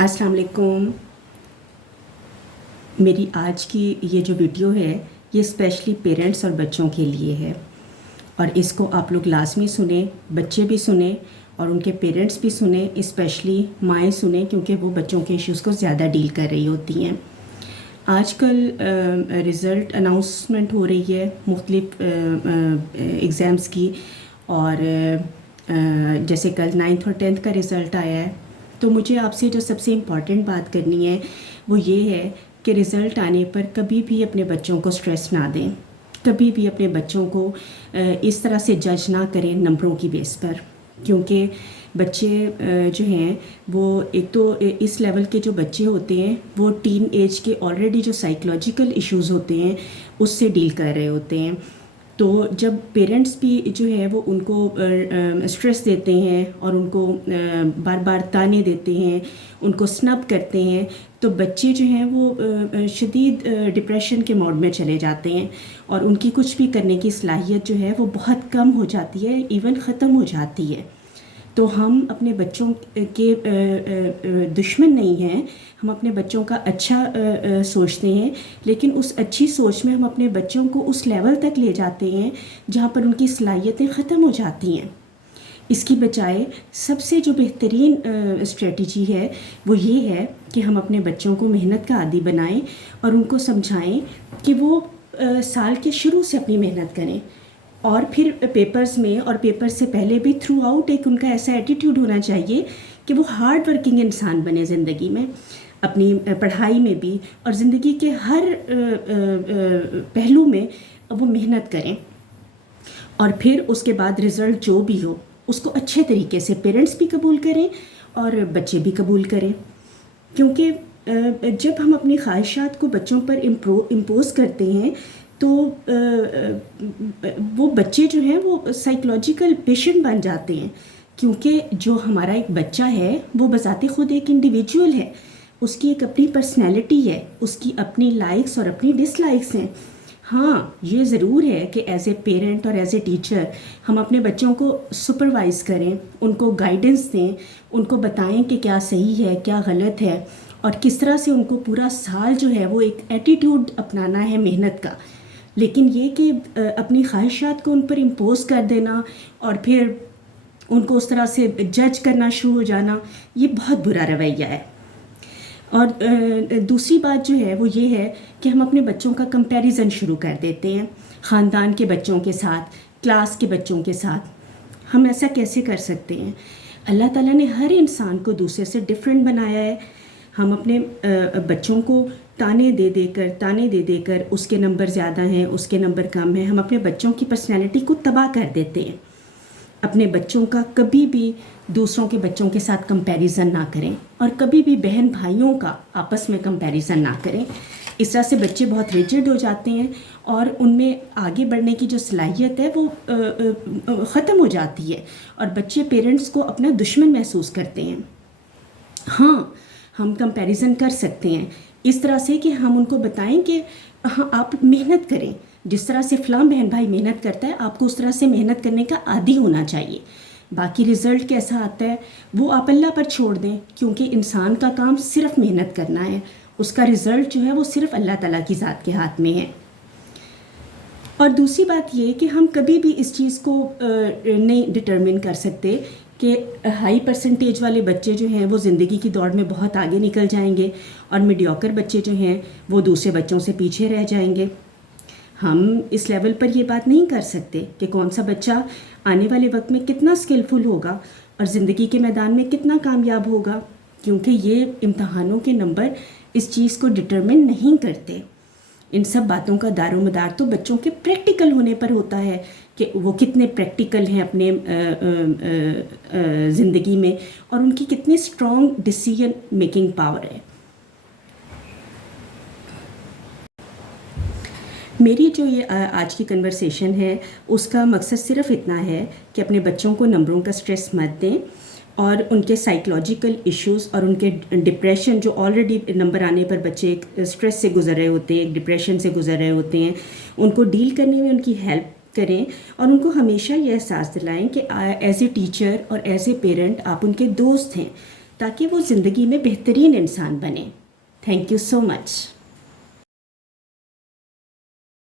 السلام علیکم. میری آج کی یہ جو ویڈیو ہے یہ اسپیشلی پیرنٹس اور بچوں کے لیے ہے، اور اس کو آپ لوگ لازمی سنیں، بچے بھی سنیں اور ان کے پیرنٹس بھی سنیں، اسپیشلی مائیں سنیں کیونکہ وہ بچوں کے ایشوز کو زیادہ ڈیل کر رہی ہوتی ہیں. آج کل رزلٹ اناؤنسمنٹ ہو رہی ہے مختلف ایگزامس کی، اور جیسے کل 9th اور 10th کا رزلٹ آیا ہے. تو مجھے آپ سے جو سب سے امپورٹنٹ بات کرنی ہے وہ یہ ہے کہ رزلٹ آنے پر کبھی بھی اپنے بچوں کو سٹریس نہ دیں، کبھی بھی اپنے بچوں کو اس طرح سے جج نہ کریں نمبروں کی بیس پر، کیونکہ بچے جو ہیں وہ ایک تو اس لیول کے جو بچے ہوتے ہیں وہ ٹین ایج کے آلریڈی جو سائیکولوجیکل ایشوز ہوتے ہیں اس سے ڈیل کر رہے ہوتے ہیں. تو جب پیرنٹس بھی جو ہے وہ ان کو اسٹریس دیتے ہیں اور ان کو بار بار تانے دیتے ہیں، ان کو سنب کرتے ہیں، تو بچے جو ہیں وہ شدید ڈپریشن کے موڈ میں چلے جاتے ہیں اور ان کی کچھ بھی کرنے کی صلاحیت جو ہے وہ بہت کم ہو جاتی ہے، ایون ختم ہو جاتی ہے. تو ہم اپنے بچوں کے دشمن نہیں ہیں، ہم اپنے بچوں کا اچھا سوچتے ہیں، لیکن اس اچھی سوچ میں ہم اپنے بچوں کو اس لیول تک لے جاتے ہیں جہاں پر ان کی صلاحیتیں ختم ہو جاتی ہیں. اس کی بجائے سب سے جو بہترین اسٹریٹجی ہے وہ یہ ہے کہ ہم اپنے بچوں کو محنت کا عادی بنائیں اور ان کو سمجھائیں کہ وہ سال کے شروع سے اپنی محنت کریں، اور پھر پیپرز میں اور پیپر سے پہلے بھی تھرو آؤٹ ایک ان کا ایسا ایٹیٹیوڈ ہونا چاہیے کہ وہ ہارڈ ورکنگ انسان بنے زندگی میں، اپنی پڑھائی میں بھی اور زندگی کے ہر پہلو میں وہ محنت کریں. اور پھر اس کے بعد رزلٹ جو بھی ہو اس کو اچھے طریقے سے پیرنٹس بھی قبول کریں اور بچے بھی قبول کریں. کیونکہ جب ہم اپنی خواہشات کو بچوں پر امپوز کرتے ہیں تو وہ بچے جو ہیں وہ سائیکولوجیکل پیشنٹ بن جاتے ہیں، کیونکہ جو ہمارا ایک بچہ ہے وہ بذات خود ایک انڈیویجول ہے، اس کی ایک اپنی پرسنالٹی ہے، اس کی اپنی لائکس اور اپنی ڈس لائکس ہیں. ہاں یہ ضرور ہے کہ ایز اے پیرنٹ اور ایز اے ٹیچر ہم اپنے بچوں کو سپروائز کریں، ان کو گائیڈنس دیں، ان کو بتائیں کہ کیا صحیح ہے کیا غلط ہے، اور کس طرح سے ان کو پورا سال جو ہے وہ ایک ایٹیٹیوڈ اپنانا ہے محنت کا. لیکن یہ کہ اپنی خواہشات کو ان پر امپوز کر دینا اور پھر ان کو اس طرح سے جج کرنا شروع ہو جانا، یہ بہت برا رویہ ہے. اور دوسری بات جو ہے وہ یہ ہے کہ ہم اپنے بچوں کا کمپیریزن شروع کر دیتے ہیں خاندان کے بچوں کے ساتھ، کلاس کے بچوں کے ساتھ. ہم ایسا کیسے کر سکتے ہیں؟ اللہ تعالیٰ نے ہر انسان کو دوسرے سے ڈیفرنٹ بنایا ہے. ہم اپنے بچوں کو تانے دے دے کر اس کے نمبر زیادہ ہیں اس کے نمبر کم ہیں، ہم اپنے بچوں کی پرسنالٹی کو تباہ کر دیتے ہیں. اپنے بچوں کا کبھی بھی دوسروں کے بچوں کے ساتھ کمپیریزن نہ کریں، اور کبھی بھی بہن بھائیوں کا آپس میں کمپیریزن نہ کریں. اس طرح سے بچے بہت ریجڈ ہو جاتے ہیں اور ان میں آگے بڑھنے کی جو صلاحیت ہے وہ ختم ہو جاتی ہے، اور بچے پیرنٹس کو اپنا دشمن محسوس کرتے ہیں. ہاں ہم کمپیریزن کر سکتے ہیں اس طرح سے کہ ہم ان کو بتائیں کہ ہاں آپ محنت کریں، جس طرح سے فلاں بہن بھائی محنت کرتا ہے آپ کو اس طرح سے محنت کرنے کا عادی ہونا چاہیے. باقی رزلٹ کیسا آتا ہے وہ آپ اللہ پر چھوڑ دیں، کیونکہ انسان کا کام صرف محنت کرنا ہے، اس کا رزلٹ جو ہے وہ صرف اللہ تعالیٰ کی ذات کے ہاتھ میں ہے. اور دوسری بات یہ کہ ہم کبھی بھی اس چیز کو نہیں ڈٹرمن کر سکتے کہ ہائی پرسنٹیج والے بچے جو ہیں وہ زندگی کی دوڑ میں بہت آگے نکل جائیں گے اور میڈیوکر بچے جو ہیں وہ دوسرے بچوں سے پیچھے رہ جائیں گے. ہم اس لیول پر یہ بات نہیں کر سکتے کہ کون سا بچہ آنے والے وقت میں کتنا اسکلفل ہوگا اور زندگی کے میدان میں کتنا کامیاب ہوگا، کیونکہ یہ امتحانوں کے نمبر اس چیز کو ڈٹرمن نہیں کرتے. ان سب باتوں کا دار و مدار تو بچوں کے پریکٹیکل ہونے پر ہوتا ہے کہ وہ کتنے پریکٹیکل ہیں اپنے زندگی میں، اور ان کی کتنی اسٹرانگ ڈیسیژن میکنگ پاور ہے. میری جو یہ آج کی کنورسیشن ہے اس کا مقصد صرف اتنا ہے کہ اپنے بچوں کو نمبروں کا اسٹریس مت دیں، اور ان کے سائیکولوجیکل ایشوز اور ان کے ڈپریشن جو آلریڈی نمبر آنے پر بچے ایک اسٹریس سے گزر رہے ہوتے ہیں، ایک ڈپریشن سے گزر رہے ہوتے ہیں، ان کو ڈیل کرنے میں ان کی ہیلپ کریں، اور ان کو ہمیشہ یہ احساس دلائیں کہ ایز اے ٹیچر اور ایز اے پیرنٹ آپ ان کے دوست ہیں. تاکہ وہ زندگی میں بہترین انسان بنے. Thank you so much.